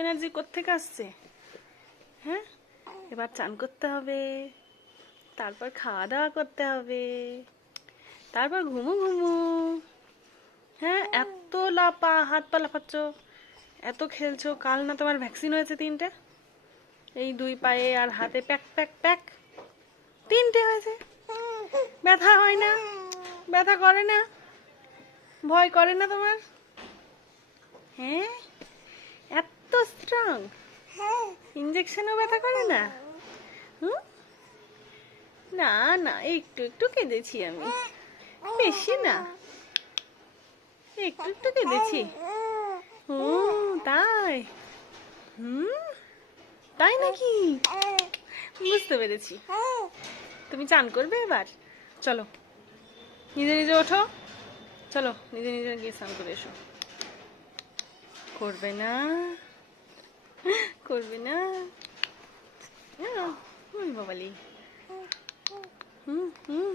Energy কোত্থেকে আসছে? হ্যাঁ, এবার চান করতে হবে, তারপর খাওয়া দাওয়া করতে হবে, তারপর ঘুমু ঘুমু। হ্যাঁ, এত হাত পা লাফাচ্ছ, এত খেলছো। কাল না তোমার ভ্যাকসিন হয়েছে 3টে? এই 2 পায়ে আর হাতে প্যাক প্যাক প্যাক 3টে হয়েছে। ব্যথা হয় না? ব্যথা করে না? ভয় করে না তোমার? হ্যাঁ, এত স্ট্রং, ইঞ্জেকশনও ব্যথা করে না? হুম, না না, একটু একটু কেঁদেছি আমি, বেশি না, একটু একটু কেঁদেছি। ও তাই? হুম, তাই নাকি? বুঝতে পেরেছি। তুমি চান করবে এবার? চলো, নিজে নিজে ওঠো, চলো নিজে নিজে গিয়ে স্নান করে এসো। করবে না? করবে না? ওই বাবালি। হুম হুম।